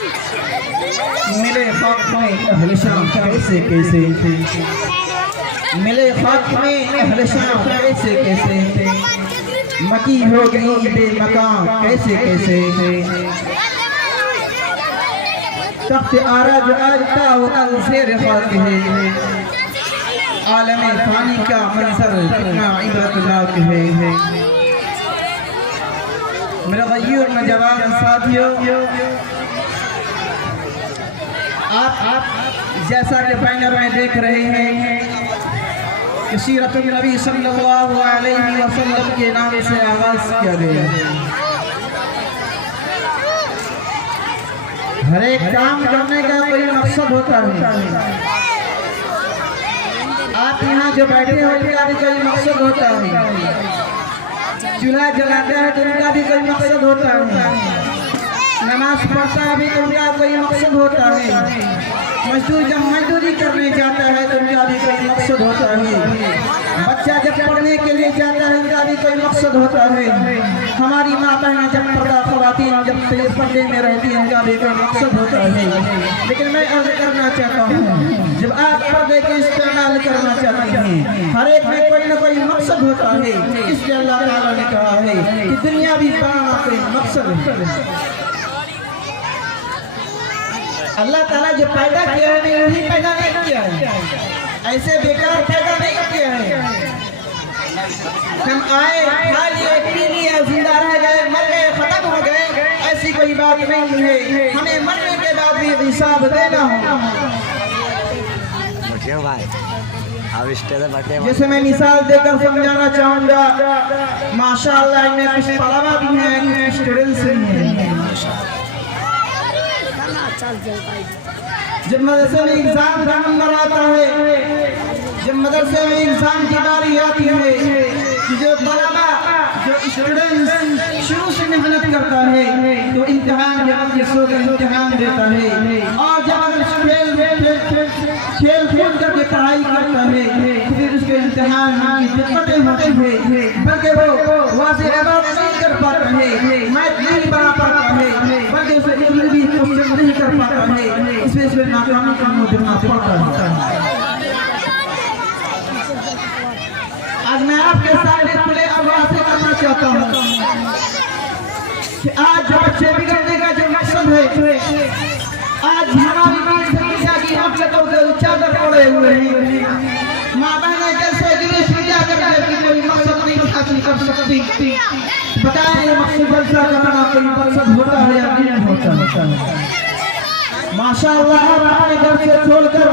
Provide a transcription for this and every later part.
मिले खाक में अहले शाम कैसे कैसे, मिले खाक में अहले शाम कैसे कैसे, मकी हो गई बेमकान कैसे कैसे। तख्त आरा जो आज का वो कल शेर खाक है, आलम फानी का मंजर कितना इबरतनाक है। मेरा गयूर नौजवान साथियों, आप जैसा कि बैनर में देख रहे हैं कि सीरतुन नबी सल्लल्लाहु अलैहि वसल्लम के नाम से आगाज किया गया है। हर एक काम करने का कोई मकसद होता है। आप यहाँ जो बैठे हो इनका भी कोई मकसद होता है। चूल्हा जलाते हैं तो उनका भी कोई मकसद होता है। नमाज पढ़ता है भी तो उनका कोई मकसद होता है। मजदूर जब मजदूरी करने जाता है तो उनका भी कोई मकसद होता है। बच्चा जब पढ़ने के लिए जाता है उनका भी कोई मकसद होता है। हमारी माँ बहन जब पर्दा ख़वातीन जब पर्दे में रहती हैं उनका भी कोई मकसद होता है। लेकिन मैं अर्ज करना चाहता हूँ, जब आप पर्दे का इस्तेमाल करना चाहते हैं हर एक में कोई ना कोई मकसद होता है। इसलिए अल्लाह ताला ने कहा है कि दुनिया भी पाना कोई मकसद है। अल्लाह ताला जो पैदा किया है वही पैदा नहीं किया है, ऐसे बेकार पैदा नहीं किया है। हम आए खा लिए पी लिए जिंदा रह गए, मर गए, खत्म हो गए, ऐसी कोई बात नहीं है। हमें मरने के बाद भी हिसाब देना होगा। जैसे मैं मिसाल देकर समझाना चाहूँगा, माशाअल्लाह इनमें कुछ तलबा भी हैं, कुछ स्टूडेंट्स भी हैं। जब मदरसे में एग्जाम का नंबर आता है, जब मदरसे में एग्जाम की बारी आती है, जो तलबा जो स्टूडेंट शुरू से मेहनत करता है तो इम्तिहान के वक्त इम्तिहान देता है। और जब अगर खेल कूद करके पढ़ाई करता है फिर उसके इम्तिहान की दिक्कतें होती है, बल्कि वो वाज़े इबादत नहीं कर पाता है, मैथ नहीं बना पाता है, बल्कि उसे इंग्लिश भी क्वेश्चन नहीं कर पाता है, इसमें नाकामी का मुंह देखना पड़ता है। आज मैं आपके सामने खुले आवाज़ से करना चाहता हूँ कि आज जो बच्चे बिगड़ने का जो मकसद है, आज हमारी दुनिया की हकीकतों के चादर पड़े हुए हैं। माँ बहनें जैसे गिरे पूजा करने की कोई मकसद नहीं हासिल कर सकती। बताएं ये मकसद बलसा करना कोई मकसद होता है या नहीं होता? माशाअल्लाह अपने घर से छोड़कर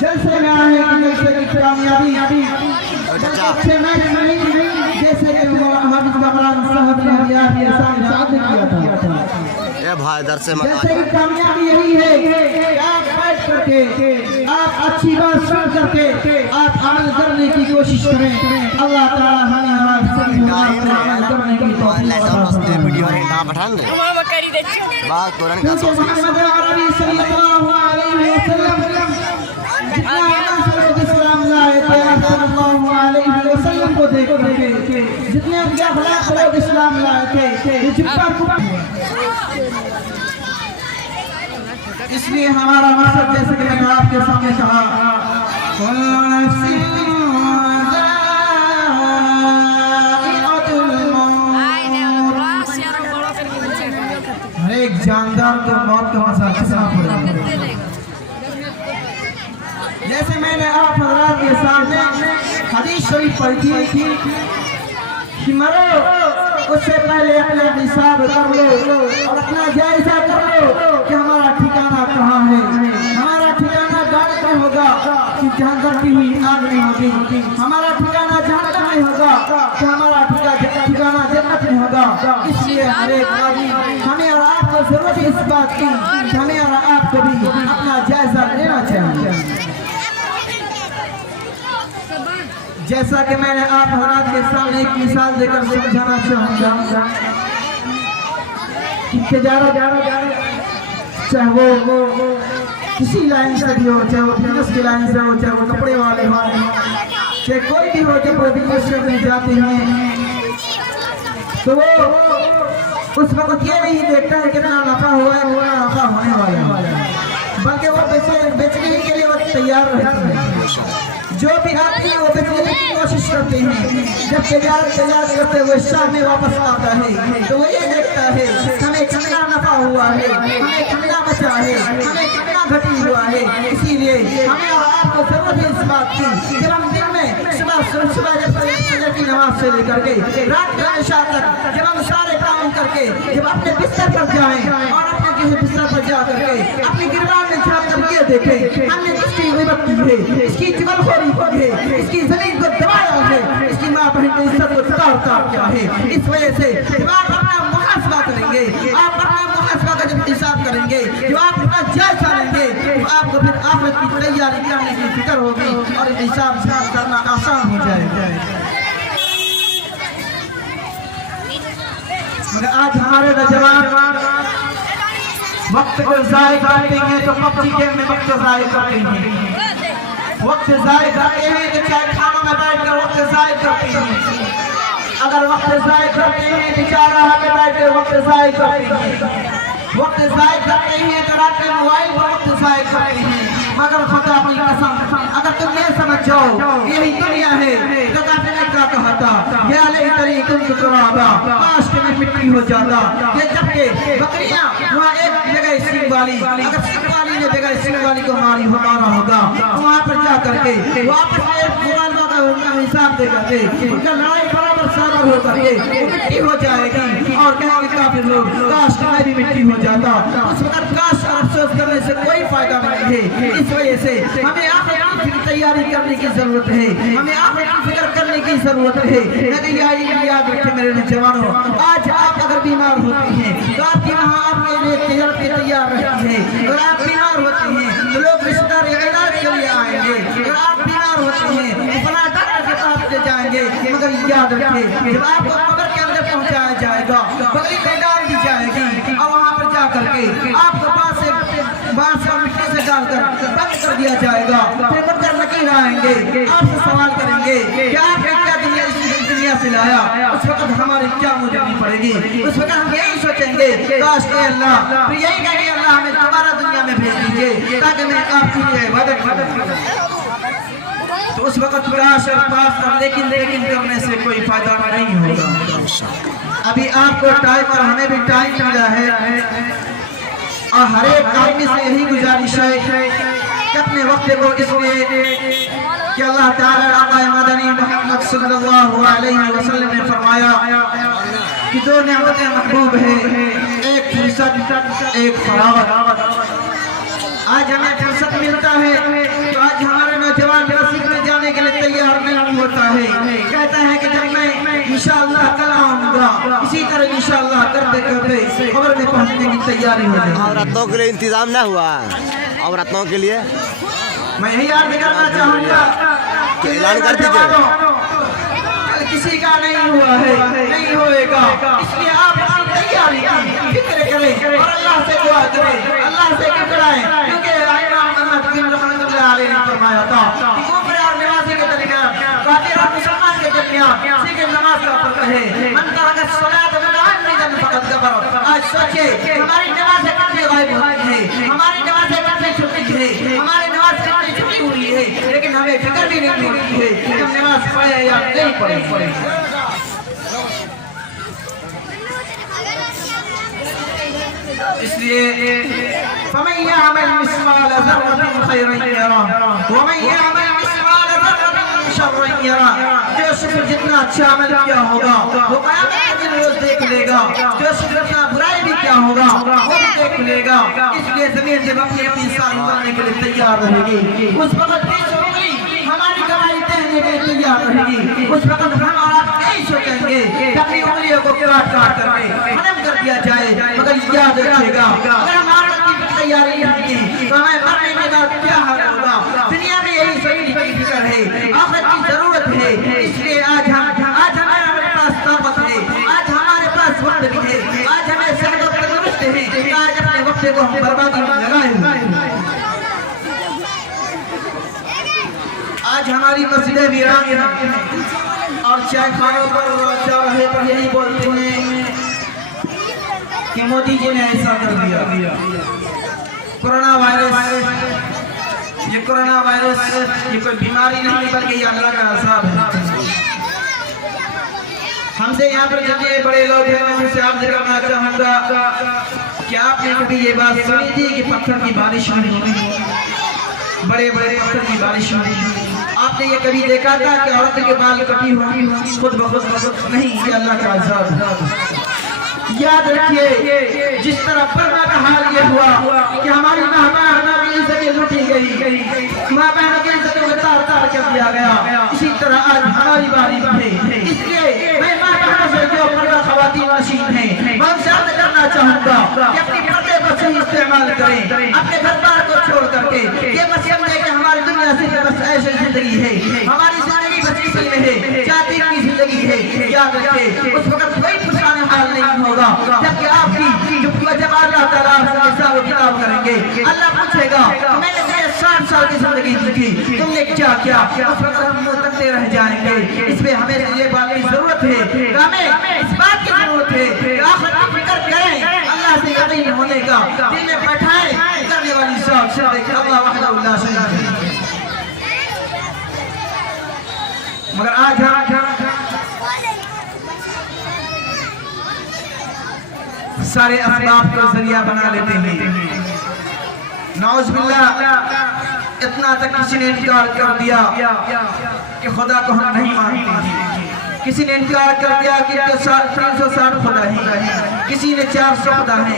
जैसे में आए जैसे की कामयाबी अच्छे मैच नहीं जैसे कि हाफिज कमरान साहब ने याद किया था। ये भाई दर से जैसे कि कामयाबी यही है कि आप बैठ करके आप अच्छी बात सुन करके आप अमल करने की कोशिश करें। अल्लाह ताला हमें अमल करने की तौफीक अता फरमाए। वीडियो ना पठान दे बात कुरान का सोच नबी सल्लल्लाहु अलैहि वसल्लम इस्लाम लाए थे सल्लल्लाहु अलैहि वसल्लम को देख करके जितने उनके अखलाक लोग इस्लाम लाए थे इसलिए हमारा मकसद जैसे कि मैंने आपके सामने कहा, हर एक जानदार को मौत का मजा चखना पड़ेगा। जैसे मैंने आप हज़रात के सामने हदीस शरीफ पढ़ी थी कि मरो उससे पहले अपना हिसाब कर लो और अपना जायजा कर लो कि हमारा ठिकाना कहाँ है। हमारा ठिकाना जन्नत में होगा कि जहन्नम की हुई आग में होगी। हमारा ठिकाना जहन्नम में होगा कि हमारा ठिकाना जन्नत में होगा। इसलिए हमें और आपको जरूरत इस बात की हमें और आपको भी अपना जायजा लेना चाहिए। जैसा कि मैंने आप हज़रात के सामने एक मिसाल देकर समझाना चाहूँगा कि तिजारत चाहे वो किसी लाइन से भी हो, चाहे वो बिजनेस की लाइन से हो, चाहे वो कपड़े वाले हो, चाहे कोई भी हो, जब वो बिजनेस करने जाते हैं तो वो उस वक्त ये नहीं देखता है कितना नफा हुआ है, तैयार रहती है। जो भी आदमी वो बेचने की कोशिश करते हैं, जब तैयार करते हुए शाम में वापस आता है तो वो ये देखता है हमें कितना नफा हुआ है, हमें कितना बचा है, हमें कितना घटी हुआ है। इसीलिए हमें और आपको जरूरत है इस बात की, जब हम दिन में सुबह जब फजर की नमाज से लेकर के रात का इशा तक जब हम सारे काम करके जब अपने बिस्तर पर जाएं और अपने किसी बिस्तर पर जा करके अपनी गिरबान में झाँक कर ये देखें हमने किसकी गिरबत की है, इसकी जुगलखोरी है, इसकी जमीन को दबाया है, इसकी माँ बहन की इज्जत को तार किया है। इस वजह से जब आप अपना मुहासबा करेंगे, आप अपना मुहासबा का जब हिसाब करेंगे, जब आप अपना जायजा लेंगे तो आपको फिर आखिरत की तैयारी करने की फिक्र होगी और हिसाब करना आसान हो जाएगा। मगर आज हमारे नौजवान वक्त को जाय करते हैं तो पबजी गेम में वक्त जाय करते हैं, वक्त जाय करते हैं तो चाहे खानों में बैठकर वक्त जाय करते हैं। अगर वक्त जाय करते हैं तो चारागाह में बैठकर वक्त जाय करते हैं, वक्त जाय करते हैं तो रात में मोबाइल पर वक्त जाय करते हैं। मगर खुदा की कसम अगर तुम ये समझ जाओ यही दुनिया है तो काफी ने क्या कहा था, ये अलग तरीके तुम तुराबा काश के में मिट्टी हो जाता। ये जबकि बकरियां वहाँ एक जगह सिंह वाली, अगर सिंह वाली ने बगैर सिंह वाली को मारा होगा वहाँ पर जा करके वापस मुबालवा का हिसाब दे करके उनका लड़ाई बराबर साबर हो करके मिट्टी हो जाएगी और कहेंगे काफी लोग काश में भी मिट्टी हो जाता। उस वक्त काश अफसोस करने से कोई फायदा नहीं है। इस वजह से हमें आखिरत की तैयारी करने की जरूरत है, हमें आखिरत की फिक्र करने की जरूरत है। याद रखें मेरे नौजवानों, आज आप अगर बीमार होते हैं तो आपकी वहाँ आपके लिए तैयार रहती है। अगर आप बीमार होते हैं तो लोग रिश्तेदार इलाज के लिए आएंगे, अगर आप बीमार होते हैं तो फला डॉक्टर के पास ले जाएंगे। मगर याद रखें जब आपको कब्र के अंदर पहुँचाया जाएगा, बकरी में डाल दी जाएगी और वहाँ पर जा करके आपको बांस और मिट्टी से डालकर बंद कर दिया जाएगा। फिर मुनकर नकीर आएंगे, आपसे सवाल करेंगे कि आपने क्या दुनिया से लाया। उस वक्त हमारी क्या मुजरनी पड़ेगी, उस वक्त हम यही सोचेंगे काश के अल्लाह, फिर यही कहेंगे अल्लाह हमें दोबारा दुनिया में भेज दीजिए ताकि मैं आपकी इबादत करूं। तो उस वक्त काश और पास कर, लेकिन करने से कोई फायदा नहीं होगा। अभी आपको टाइम और हमें भी टाइम मिला है और हर एक आदमी से यही गुजारिश है कि अपने वक्त को इसलिए कि अल्लाह ताला आका मदनी मोहम्मद सल्लल्लाहु अलैहि वसल्लम ने फरमाया कि दो नेमतें महबूब है, एक फुर्सत एक फरागत। आज हमें फुर्सत मिलता है तो आज हमारे नौजवान मस्जिद में जाने के लिए तैयार नहीं होता है, कहता है कि जब मैं इंशाअल्लाह कल आऊंगा, इसी तरह इंशाअल्लाह करते करते खबर में पहुंचने की तैयारी हो जाए। औरतों के लिए इंतजाम ना हुआ, औरतों के लिए मैं यही याद करना चाहूँगा कि ऐलान कर दीजिए किसी का नहीं हुआ है, नहीं होएगा। इसलिए आप तैयारी की फिक्र करें और अल्लाह से दुआ करें, अल्लाह से कराएं, क्योंकि ने फरमाया था कि कुफ्र और नमाज़ी के दरमियान, काफिर और मुसलमान के दरमियान सिर्फ नमाज का फर्क है। मन तरका सलात मुतअम्मिदन फक़द कफ़र। आज सोचिए हमारी नमाज़ें कितनी गायब होती है, हमारी नमाज़ें कितनी छूटी है, हमारी नमाज कितनी छूटी हुई है, लेकिन हमें फिक्र भी नहीं होती है कि हम नमाज पढ़े या नहीं पढ़े। इसलिए फमन यअमल मिस्काल ज़र्रतिन खैरन यरा वमन यअमल मिस्काल ज़र्रतिन शर्रन यरा। जो शुक्र जितना अच्छा अमल किया होगा वो क़यामत के दिन रोज देख लेगा, जो शुक्र अपना बुराई भी किया होगा वो भी देख लेगा। इसलिए ज़मीन जब अपनी अपनी सारी करने के लिए तैयार रहेगी, उस वक्त हमारी कमाई देने के लिए तैयार रहेगी। उस वक्त हम आप नहीं सोचेंगे कि अपनी उंगलियों को काट करके खत्म कर दिया जाए। मगर याद रखिएगा अगर हमारे की तैयारी नहीं की तो हमें मरने के बाद क्या हाल होगा। दुनिया में यही सही फिक्र है, आखिरत की जरूरत है। इसलिए आज हमारे पास ताकत है, आज हमारे पास वक्त भी है, आज हमें सेहत तंदुरुस्त है, आज अपने वक्त को हम बर्बादी में लगाए। आज हमारी मस्जिदें वीरान हैं और चाय खानों पर चौराहे पर यही बोलते हैं कि मोदी जी ने ऐसा कर दिया। कोरोना वायरस ये कोरोना वायरस ये कोई बीमारी नहीं बल्कि ये अल्लाह का अज़ाब है। हमसे यहाँ पर जितने बड़े लोग हैं मैं उनसे आपसे करना चाहूँगा कि आपने कभी ये बात सुनी थी कि पत्थर की बारिश होनी, बड़े बड़े पत्थर की बारिश होनी? आपने ये कभी देखा था कि औरत के बाल कटी हुई खुद ब खुद नहीं? ये अल्लाह का अज़ाब। याद रखिए जिस तरह बर्मा का हाल ये हुआ कि हमारी माँ बहनों की इज्जतें लूटी गई, माँ बहनों की इज्जतों को तार तार कर दिया गया, इसी तरह आज हमारी बारी है। इसलिए मैं माँ बहनों से जो पर्दा ख़वातीन नशीन है मैं उनसे अर्ज़ करना चाहूँगा कि अपने पर्दे को सही इस्तेमाल करें, अपने घर बार को छोड़ करके। ये बस समझे कि हमारी दुनिया से बस ऐसी जिंदगी है, हमारी जिंदगी बस इसी में है, जाति की जिंदगी है। याद रखिए उस वक्त कोई खुशहाल हाल नहीं होगा जबकि आपकी जब अल्लाह ताला आपसे हिसाब किताब करेंगे। अल्लाह पूछेगा मैंने तुझे 60 साल की जिंदगी दी थी, तुमने क्या किया? उस वक्त हम मुंह तकते रह जाएंगे। इसमें हमें ये बात की जरूरत है, हमें इस बात की जरूरत है कि आखिर की फिक्र करें, अल्लाह से यकीन होने का दिल में बैठाएं, करने वाली सब अल्लाह वहदहु ला शरीक lahu। मगर आज सारे असबाब को जरिया बना लेते हैं। नौज़ुबिल्लाह इतना तक किसी ने इनकार कर दिया कि खुदा को हम नहीं मानते, किसी ने इनकार कर दिया कि 360 खुदा है, किसी ने 400 खुदा है,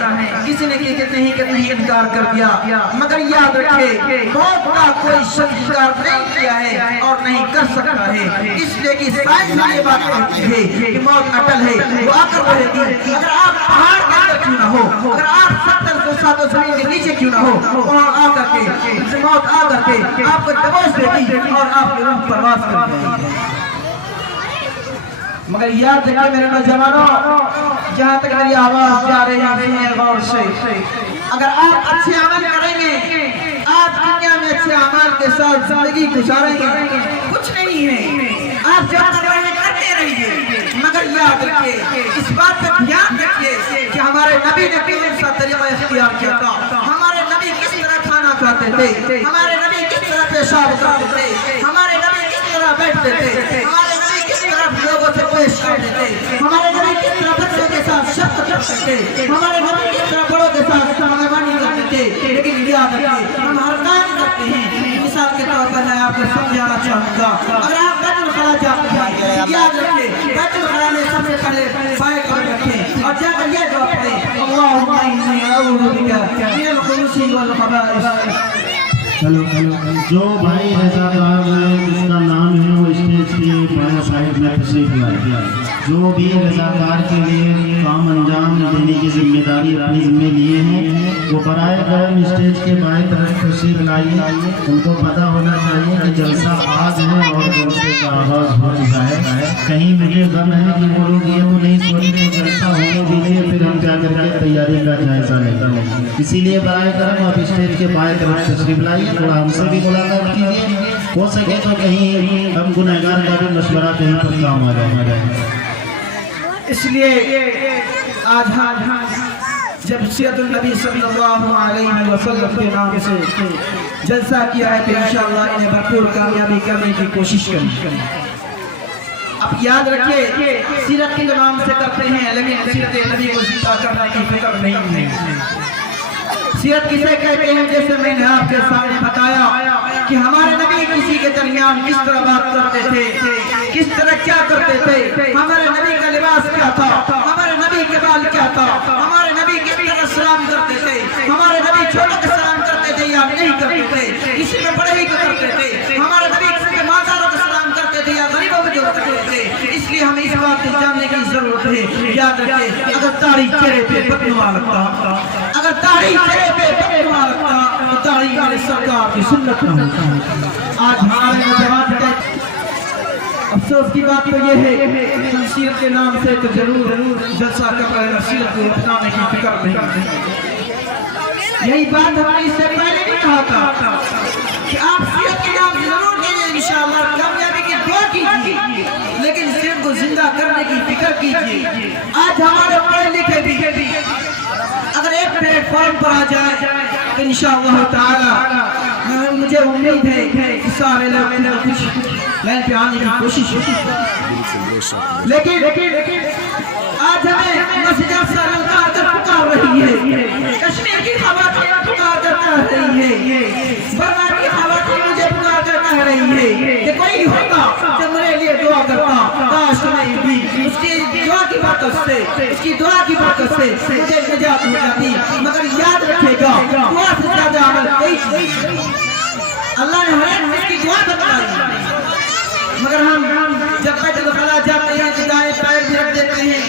किसी ने कितने ही इनकार कर दिया। मगर याद रखे मौत का कोई शख्स इनकार नहीं किया है और नहीं कर सकता है, इसलिए कि साइंस ये बात कहती है कि मौत अटल है, वो आकर रहेगी। अगर आप पहाड़ के अंदर क्यों ना हो, अगर आप 70 जमीन के नीचे क्यों ना हो, वहाँ आकर के मौत आकर के आपको दबोच देगी और आपके रूह परवाज़ करेगी। मगर याद रखिए मेरे नौजवानों, जहाँ तक मेरी आवाज जा रही है सुनिए गौर से। अगर आप अच्छे अमल करेंगे, आप दुनिया में अच्छे अमल के साथ जिंदगी गुजारेंगे, कुछ नहीं है, आप जो कर रहे हैं करते रहिए। मगर याद रखिए इस बात पे ध्यान रखिए कि हमारे नबी ने कौन सा तरीका इख्तियार किया था, हमारे नबी किस तरह खाना खाते थे, हमारे नबी किस तरह पेशाब करते थे, हमारे नबी किस तरह बैठते थे, हमारे नबी किस तरह लोगों से पेश करते थे, हमारे नबी किस तरह बच्चों के साथ शब्द करते थे, हमारे नबी किस तरह बड़ों के साथ मेहरबानी करते थे। लेकिन याद रखिए हम हर काम करते हैं। मिसाल के तौर पर मैं आपको समझाना चाहूँगा, अगर आप बैतुल खला जाते हैं, याद रखिए बैतुल खला में सबसे पहले बाएं कदम रखें और जाकर यह दुआ पढ़ें, अल्लाहुम्मा इन्नी अऊज़ु बिका मिनल खुबूसी वल खबाइस। जो भाई रज़ाकार जिसका नाम है वो स्टेज के बाएं साइड में तशरीफ लाए। जो भी रज़ाकार के लिए काम अंजाम देने की जिम्मेदारी अपनी जिम्मे लिए हैं वो बराए करम स्टेज के बाएं तरफ तशरीफ लाइए। उनको पता होना चाहिए कि जलसा आज है और जलसे का आगाज़ हो चुका है। कहीं मुझे गम है कि वो लोग ये तो नहीं सोचते जलसा होने दीजिए फिर हम जा करके तैयारी का जायजा लेते हैं। इसीलिए बराए करम आप स्टेज के बाएं तरफ तशरीफ लाइए, थोड़ा हमसे भी मुलाकात कीजिए, हो सके तो कहीं हम गुनहगार का भी मशवरा कहीं पर काम आ जाए। इसलिए आज जब सियतुल नबी सल्लल्लाहु अलैहि वसल्लम के नाम से जलसा किया है तो इंशाअल्लाह इन्हें भरपूर कामयाबी करने की कोशिश करें। अब याद रखिए सीरत के नाम से करते हैं लेकिन सीरत नबी को जिंदा करने की फिक्र नहीं है। सीरत किसे कहते हैं? जैसे मैंने आपके सामने बताया कि हमारे नबी किसी के दरमियान किस तरह बात करते थे, किस तरह क्या करते थे, हमारे नबी का लिबास क्या था, हमारे नबी के बाल क्या था, हमारे नबी किस तरह सलाम करते थे, हमारे नबी छोटों के सलाम करते थे या नहीं करते थे, किसी में बड़े ही करते थे, हमारे नबी किसी के मातारों को सलाम करते थे या गरीबों को जो करते थे। इसलिए हमें इस बात को जानने की जरूरत है। याद रखिए अगर दाढ़ी चेहरे पे बदनुमा लगता, अगर दाढ़ी चेहरे पे बदनुमा लगता तो दाढ़ी वाले सरकार की सुन्नत न होता। आज हमारे नौजवान अफसोस की बात तो ये है कि सीरत के नाम से तो जरूर जलसा कर रहे हैं, सीरत को अपनाने की फिक्र नहीं। यही बात हमने इससे पहले भी कहा था कि आप सीरत के नाम जरूर कीजिए, इंशाअल्लाह कामयाबी की दुआ कीजिए, लेकिन सीरत को जिंदा करने की फिक्र कीजिए। आज हमारे पढ़े लिखे भी अगर एक प्लेटफॉर्म पर आ जाए तो इंशाअल्लाह ताला मुझे उम्मीद है कि सारे लोग कुछ लाइन पे आने की कोशिश लेकिन आज हमें मस्जिद सरकार पुकार रही है, कश्मीर की खवातीन पुकार कर कह रही है, बर्मा की खवातीन मुझे पुकार कर कह रही है कि कोई होता जो मेरे लिए दुआ करता, काश मैं भी उसकी दुआ की बरकत से मुझे निजात हो जाती। मगर याद रखेगा दुआ से ज्यादा अमल कोई अल्लाह ने हर की दुआ बताई, मगर हम जब बैतुल खला जाते हैं तो दाएं पैर भी रख देते हैं,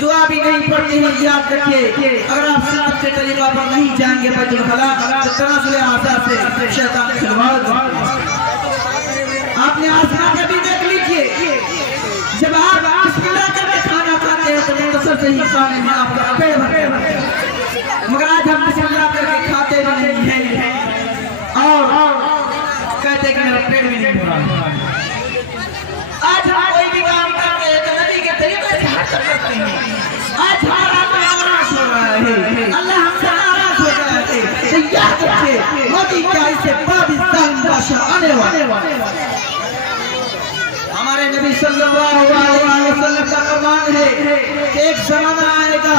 दुआ भी नहीं पढ़ते हैं। याद रखिए अगर आप सिर्फ के तरीका पर नहीं जाएंगे बैतुल खला तो तनाजुल आज़ा से शैतान खिलवाड़ आपने आसमान में भी देख लीजिए, जब आप बिस्मिल्लाह करके खाना खाते हैं तो मुख्तसर से ही खाने में आपका पेट भरता है, मगर आज हम बिस्मिल्लाह करके खाते भी नहीं हैं और कहते हैं कि मेरा पेट भी नहीं भरा। आज हम कोई भी काम करते हैं तो नबी के तरीके से हरकत करते हैं। आज हमारा नाराज हो रहा है, अल्लाह हमसे नाराज हो गया है, तो याद रखिए मोदी क्या इससे बाद इस्लाम बादशाह आने वाले। हमारे नबी सल्लल्लाहु अलैहि वसल्लम का फरमान है कि एक जमाना आएगा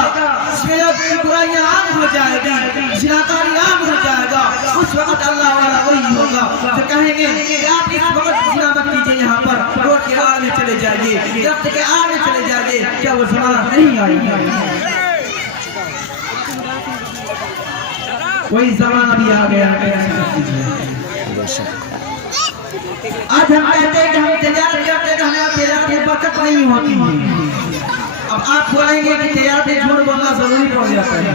जिसमें बुराइयां आम हो जाएगी, जिनाकारी आम हो जाएगा। उस वक्त अल्लाह वाला वही होगा जो कहेंगे कि आप इस वक्त जिना मत कीजिए, यहाँ पर रोड के आड़ में चले जाइए, दरख्त के आड़ में चले जाइए। क्या वो जमाना नहीं आएगा? वही जमाना भी आ गया। आज हम कहते हैं कि हम तैयार करते हैं, हमें तैयार की बरकत नहीं होती है। अब आप बोलेंगे कि तैयार में झूठ बोलना जरूरी पड़ जाता है।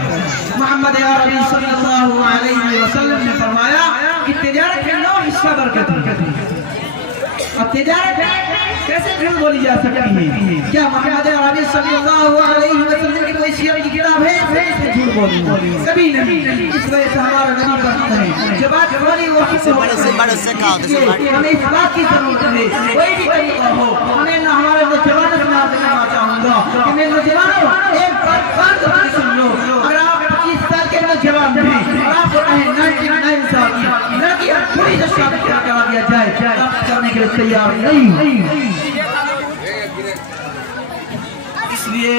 मोहम्मद अरबी सल्लल्लाहु अलैहि वसल्लम ने फरमाया कि तिजारत में 9 हिस्सा बरकत है। अब तिजारत में कैसे झूठ बोली जा सकती है? क्या मोहम्मद अरबी सल्लल्लाहु अलैहि वसल्लम की कोई सीरत की किताब है इसमें झूठ बोली? कभी नहीं। इस वजह से हमारा नबी कहते हैं जब बात बोली वो किसी हमें इस बात की जरूरत है कोई भी तरीका हो। हमें ना हमारे नौजवानों से नाम देना चाहूंगा कि मेरे नौजवानों एक बात सुन लो, अगर आप 25 साल के नौजवान हैं और आपको कहें 99 साल की लड़की पूरी से शादी करा दिया जाए, आप करने के लिए तैयार नहीं। इसलिए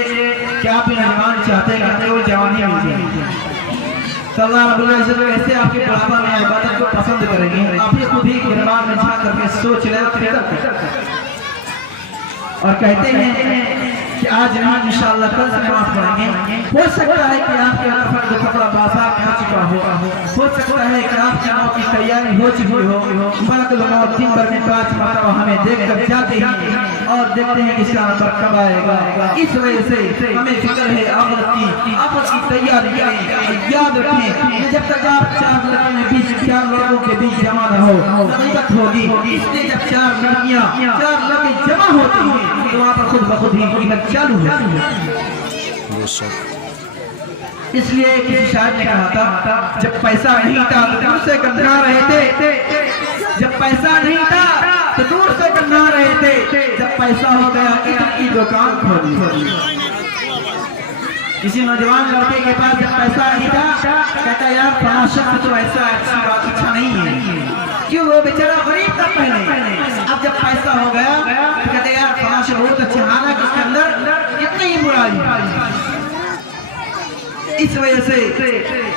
क्या आप नौजवान चाहते हैं कि वो जवानी मिल जाए तो अल्लाह रब्बुल इज्जत ऐसे आपके बुढ़ापा में इबादत को पसंद करेंगे। आप ये खुद ही गिरबान में झांक करके सोच ले और कहते हैं कि आज नमाज इंशाअल्लाह कल से नमाज पढ़ेंगे। हो सकता है कि आपके अंदर फर्द कपड़ा बाजार में आ चुका हो सकता है कि आपकी मौत की तैयारी हो चुकी हो। मलकुल मौत 3 बार में 5 मरतबा हमें देख कर जाते हैं और देखते हैं कि इसका नंबर कब आएगा। इस वजह से हमें फिक्र है आखिरत की तैयारी करें। याद रखें जब तक आप 4 लड़कों के बीच जमा न हो गनीमत होगी। इसलिए जब 4 लड़कियां 4 लड़के जमा होते हैं तो वहाँ पर खुद ब खुद ही गनीमत चालू है। इसलिए किसी शायर ने कहा था जब पैसा नहीं था तो दूर से गंधा रहे थे, जब पैसा नहीं था तो दूर से गंधा रहे थे, जब पैसा हो गया की दुकान खोली। किसी नौजवान लड़के के पास जब पैसा नहीं था कहता यार फलां शख्स तो ऐसा अच्छी बात अच्छा नहीं है, क्यों वो बेचारा गरीब था पहले। अब जब पैसा हो गया तो कहते यार फलां शख्स बहुत अच्छा, हालांकि उसके अंदर कितनी ही बुराई। इस वजह से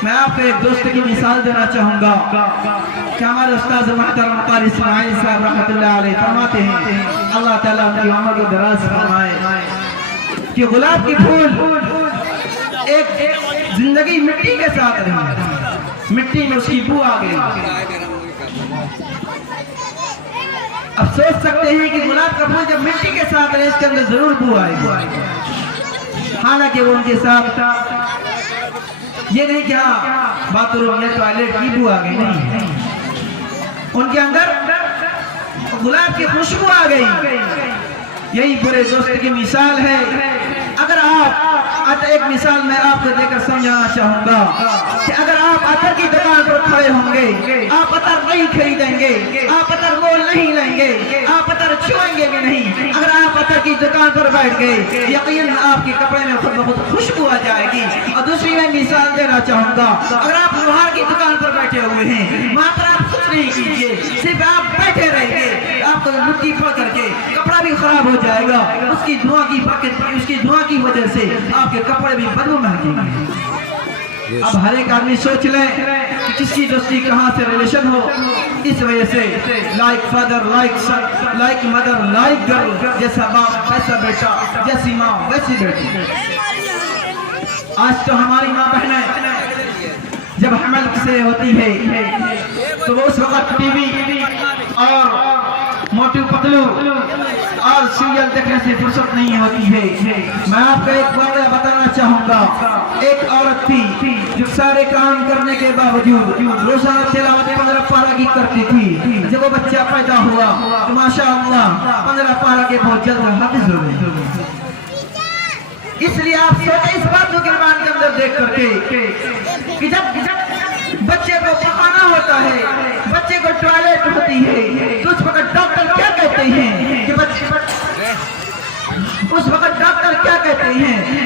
मैं आपको एक दोस्त की मिसाल देना चाहूंगा कि हमारे उस्ताद मुहतरम कारी इस्माइल साहब रहमतुल्लाह अलैह फरमाते हैं, अल्लाह ताला उनकी उम्र को दराज फरमाए, कि गुलाब की फूल एक जिंदगी मिट्टी के साथ रही, मिट्टी में उसकी बू आ गई। अब सोच सकते हैं कि गुलाब का फूल जब मिट्टी के साथ रहे इसके अंदर जरूर बू आएगी। हालांकि वो उनके साथ ये नहीं कि हाँ बाथरूम या टॉयलेट की बू आ गई, नहीं, उनके अंदर गुलाब की खुशबू आ गई। यही बुरे दोस्त की मिसाल है। अगर आप एक मिसाल मैं आपको देकर समझाना चाहूंगा कि अगर आप अतर की दुकान पर खड़े होंगे, आप अतर नहीं खरीदेंगे, आप अतर मोल नहीं लेंगे, आप अतर छुएंगे भी नहीं। अगर आप अतर की दुकान पर बैठ गए यकीनन आपके कपड़े में खुद ब खुद खुशबू आ जाएगी। और दूसरी मैं मिसाल देना चाहूंगा, अगर आप लोहार की दुकान पर बैठे हुए हैं, वहां पर आप कुछ नहीं कीजिए, सिर्फ आप बैठे रहिए। आपको मिट्टी पड़ करके कपड़ा भी खराब हो जाएगा, उसकी धुआं की वजह से आपके कपड़े भी बदबू महकेंगे। अब हर एक आदमी सोच ले कि किसकी दोस्ती कहाँ से रिलेशन हो, इस वजह से लाइक फादर लाइक सन लाइक मदर लाइक गर्ल, जैसा बाप वैसा बेटा, जैसी माँ वैसी बेटी। आज तो हमारी माँ बहनें जब हमल से होती है तो वो उस वक्त टीवी और मोटू पतलू और सीरियल देखने से फुर्सत नहीं होती है। मैं आपको एक बात बताना चाहूंगा, एक औरत थी जो सारे काम करने के बावजूद रोजाना तिलावत 15 पारा की करती थी। जब वो बच्चा पैदा हुआ तो माशाअल्लाह 15 पारा के बहुत जल्द हाफिज हो गए। इसलिए आप सोचे इस बात को गिरबान के अंदर देख करके कि जब बच्चे को पकाना होता है, बच्चे को टॉयलेट होती है, तो उस वक्त डॉक्टर क्या कहते हैं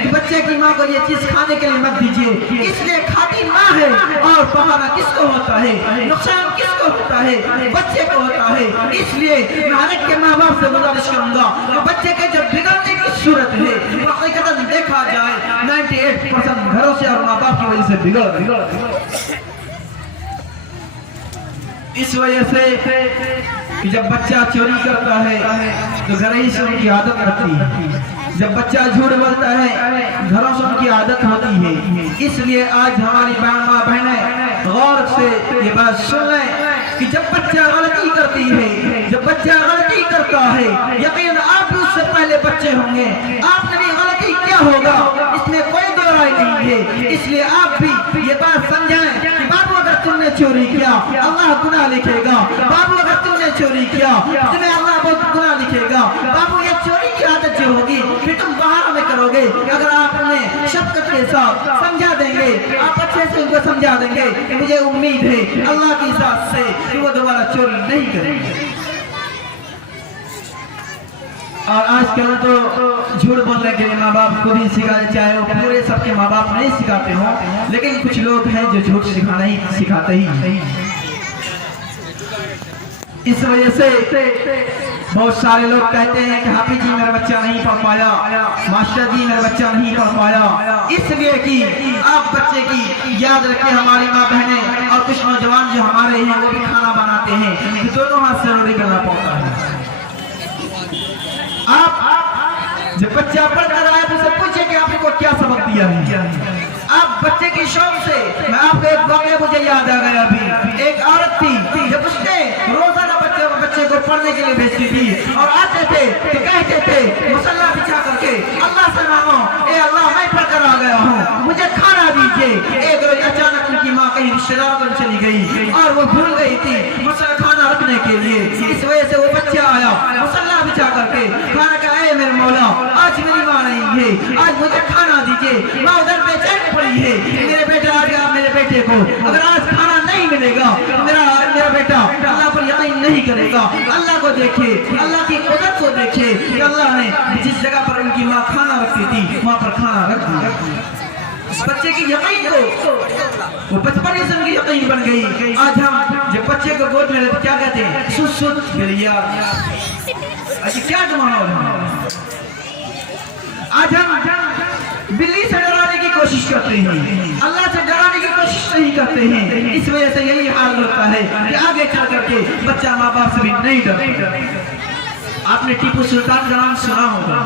कि बच्चे की माँ को ये चीज खाने के लिए मत दीजिए। इसलिए खाती माँ है और पकाना किसको होता है, नुकसान किसको होता है, बच्चे को होता है। इसलिए भारत के माँ बाप से गुजारिश करूंगा कि बच्चे के जब बिगड़ने की सूरत है, हकीकतन देखा जाए 98% घरों से और माँ बाप की वजह से बिगड़। इस वजह से कि जब बच्चा चोरी करता है तो घर ही से उनकी आदत रहती है, जब बच्चा झूठ बोलता है घरों से उनकी आदत होती है। इसलिए आज हमारी माँ बहनें गौर से ये बात सुन लें कि जब बच्चा गलती करती है, जब बच्चा गलती करता है, यकीन आप भी उससे पहले बच्चे होंगे, आपने भी गलती क्या होगा इसमें कोई दो राय नहीं है। इसलिए आप भी ये बात समझें कि बाबू अगर तुमने चोरी किया अल्लाह गुनाह लिखेगा, बाबू अगर तुमने चोरी किया तुम्हें अल्लाह बहुत गुनाह लिखेगा। बाबू ये चोरी की आदत जो होगी फिर तुम बाहर में करोगे, अगर आप उन्हें शफकत के साथ समझा देंगे, आप अच्छे से उनको समझा देंगे कि मुझे उम्मीद है अल्लाह की साथ से कि वो दोबारा चोरी नहीं करेंगे। और आजकल तो झूठ बोलने के लिए माँ बाप खुद ही सिखाते, चाहे वो पूरे सबके माँ बाप नहीं सिखाते हो, लेकिन कुछ लोग हैं जो झूठ सिखाना ही सिखाते ही। इस वजह से बहुत सारे लोग कहते हैं कि हाफिज जी मेरा बच्चा नहीं पढ़ पाया, मास्टर जी मेरा बच्चा नहीं पढ़ पाया। इसलिए कि आप बच्चे की याद रखें, हमारी माँ बहनें और कुछ नौजवान जो हमारे हैं वो भी खाना बनाते हैं तो दोनों हाथ से रोटी करना पड़ता है। आप जब बच्चा पढ़ कर आए तो पूछे कि आपको क्या सबक दिया है। आप बच्चे की शौक से, मैं आपको एक वाक़या मुझे याद आ गया अभी। एक औरत थी जब उसने रोजाना बच्चे को पढ़ने के लिए भेजती थी और आते थे तो कहते थे मुसल्ला बिछा करके अल्लाह से मांगो, ए अल्लाह मैं पढ़ कर आ गया हूँ मुझे खाना दीजिए। एक रोज अचानक उनकी माँ कहीं रिश्तेदार पर चली गई और वो भूल गई थी मुसल्ला खाना रखने के लिए। इस वजह से वो बच्चा आया मुसल्ला बिछा करके खाना का, ए मेरे मौला आज मेरी माँ नहीं है, आज मुझे खाना दीजिए। माँ उधर बेचैन पड़ी है, मेरे बेटे आज मेरे बेटे को अगर आज खाना नहीं मिलेगा मेरा बेटा अल्लाह पर यकीन नहीं करेगा। अल्लाह को देखे, अल्लाह की कुदरत को देखे कि अल्लाह ने जिस जगह पर उनकी माँ खाना रखती थी वहाँ पर खाना रख दिया। बच्चे की यकीन को वो बचपन से उनकी यकीन बन गई। आज हम जब बच्चे को गोद में लेते क्या कहते हैं, सुध क्या जमाना। आज हम बिल्ली से डराने की कोशिश करते हैं, अल्लाह से डराने की कोशिश नहीं करते हैं। इस वजह से यही हाल होता है कि आगे चल करके बच्चा माँ बाप से भी नहीं डरता। आपने टीपू सुल्तान का नाम सुना होगा।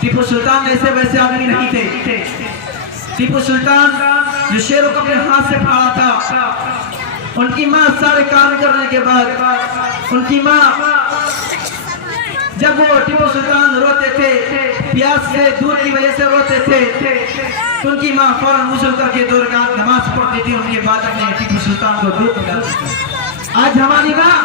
टीपू सुल्तान ऐसे वैसे आदमी नहीं थे। टीपू सुल्तान जो शेरों को अपने हाथ से फाड़ा था, उनकी माँ सारे काम करने के बाद उनकी माँ जब वो टीपू सुल्तान रोते थे, प्यास से दूध की वजह से रोते थे, तो उनकी माँ फौरन वुज़ू करके 2 रकात नमाज पढ़ती थी। उनके बाद अपने टीपू सुल्तान को दूध पिलाती थी। आज हमारी माँ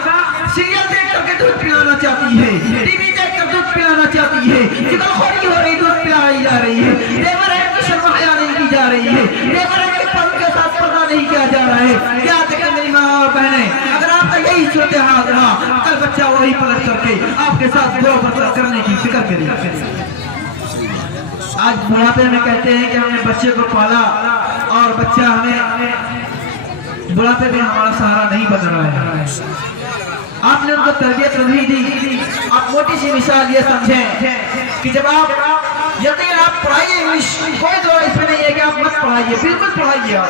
सीरियल देख करके दूध पिलाना चाहती है, टीवी देख कर दूध पिलाना चाहती है, जिगरखोरी हो रही, दूध पिलाई जा रही है, देवर है की शर्म हया नहीं की जा रही है, देवर है के साथ पर्दा नहीं किया जा रहा है। क्या देखें मेरी माँ और बहनें, अगर आपका यही सूरत हाल रहा कल बच्चा वही पलट करके आपके साथ बुरा बर्ताव करने की फिक्र करेगा। आज बुढ़ापे में कहते हैं कि हमने बच्चे को पाला और बच्चा हमें बुढ़ापे में हमारा सहारा नहीं बन रहा है। आपने उनको तरबियत नहीं दी। आप मोटी सी मिसाल ये समझें कि जब आप यकीन आप पढ़ाइए इंग्लिश, कोई दो इसमें नहीं है कि आप मत पढ़ाइए, बिल्कुल पढ़ाइए आप,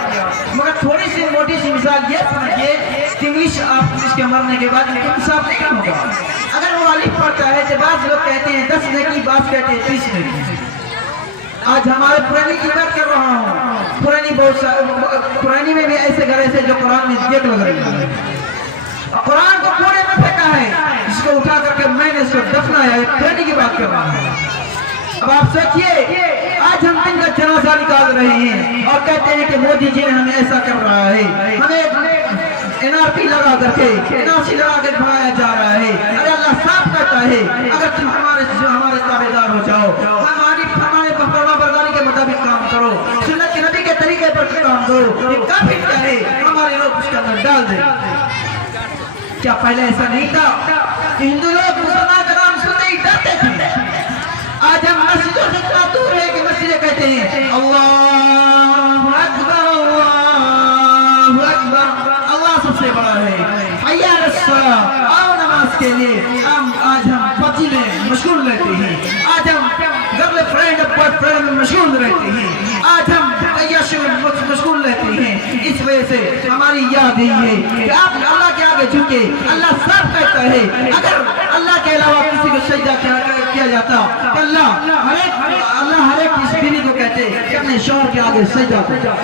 मगर थोड़ी सी मोटी सी मिसाल ये समझिए कि इंग्लिश आप इसके मरने के बाद इंसाफ नहीं होगा। अगर वो अलिफ पढ़ता है, जब आज लोग कहते हैं 10 नेकी, बात कहते हैं 30 नेकी। आज हमारे पुरानी की बात कर रहा हूँ, पुरानी में भी ऐसे घर ऐसे जो कुरान में गेट लग रही है, कुरान को पूरे में फेंका है, जिसको उठा करके मैंने इसको दफनाया है, पुरानी की बात कर रहा हूँ। अब आप सोचिए, आज हम दिन का जनाजा निकाल रहे हैं और कहते हैं कि मोदी जी ने हमें ऐसा कर रहा है, हमें एनआरपी लगा करके एनआरसी लगा के भगाया जा रहा है। अरे अल्लाह साफ कहता है, अगर तुम हमारे ताबेदार हो जाओ, हमारे फरमाबरदारी के मुताबिक काम करो, सुन्नत के नबी के तरीके पर काम करो, ये काफिर क्या है हमारे लोग उसके अंदर डाल दे। क्या पहले ऐसा नहीं था कि हिंदू लोग मुसलमान का नाम सुनते ही डरते थे? आज हम मस्जिदों से इतना दूर है कि मस्जिदें कहते हैं अल्लाहु अकबर, अल्लाहु अकबर, अल्लाह सबसे बड़ा है, हय्या अलस्सलाह, आओ नमाज के लिए। आज हम पबजी में मशगूल रहते हैं, आज हम गर्लफ्रेंड और बॉयफ्रेंड में मशगूल रहते हैं, आज हम तय्याशी में मशगूल रहते हैं। इस वजह से हमारी याद यही है कि आप अल्लाह के आगे झुके। अल्लाह सब कहता है, अगर अल्लाह के अलावा किसी को सजदा किया जाता तो अल्लाह हर एक इस बीवी को कहते कि अपने शौहर के आगे सजदा करो।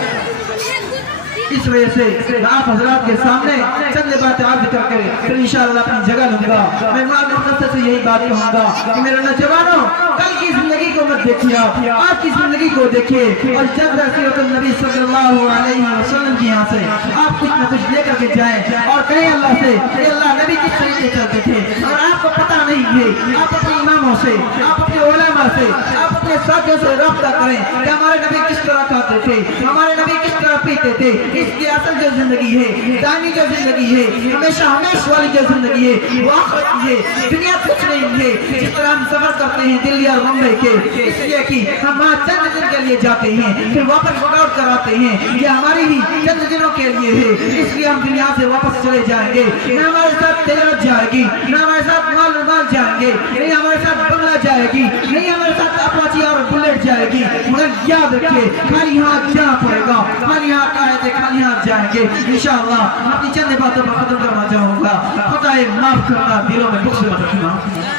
इस वजह से आप हजरात के सामने चंद बातें आप करके फिर इंशाअल्लाह अपनी जगह लूंगा। मैं मुख्तसर से यही बात कहूंगा कि मेरे नौजवानों, कल की जिंदगी को मत देखिए, आज की जिंदगी को देखिए और जब सीरत नबी सल्लल्लाहु अलैहि वसल्लम की यहाँ से आप कुछ न कुछ लेकर के जाएं और कहें अल्लाह से, अल्लाह नबी किस तरीके चलते थे और आपको पता नहीं है, आप अपने इमामों से, आप अपने उलेमा से, आप अपने साथियों से रब्ता करें कि हमारे नबी किस तरह खाते थे, हमारे नबी किस तरह पीते थे। इसकी असल जो जिंदगी है, दानी जो जिंदगी है, हमेशा हमेशा वाली जो जिंदगी है, वो आखिरत की है। दुनिया कुछ नहीं है। जिस तरह हम सफर करते हैं दिल्ली और मुंबई के, इसलिए कि हम वहाँ चंद दिन के लिए जाते हैं, फिर वापस लौट कर आते हैं, ये हमारी ही चंद दिनों के लिए है, इसलिए हम दुनिया से वापस चले जाएंगे। न हमारे साथ तजारत जाएगी, न हमारे साथ माल जाएंगे, नहीं हमारे साथ बंगला जाएगी, नहीं हमारे साथ अपाची और बुलेट जाएगी। मगर याद रखिए, खाली हाथ जाना पड़ेगा, खाली हाथ आए थे खाली हाथ जाएंगे। इंशाअल्लाह अपनी चंद बातों पर खत्म करना चाहूंगा। खुदाए माफ करना, दिलों में बुग़्ज़ मत रखना,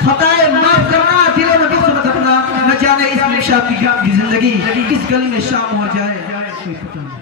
खुदाए माफ करना, दिलों में बुग़्ज़ मत रखना। न जाने इस निशा की जिंदगी किस गली में शाम हो जाए।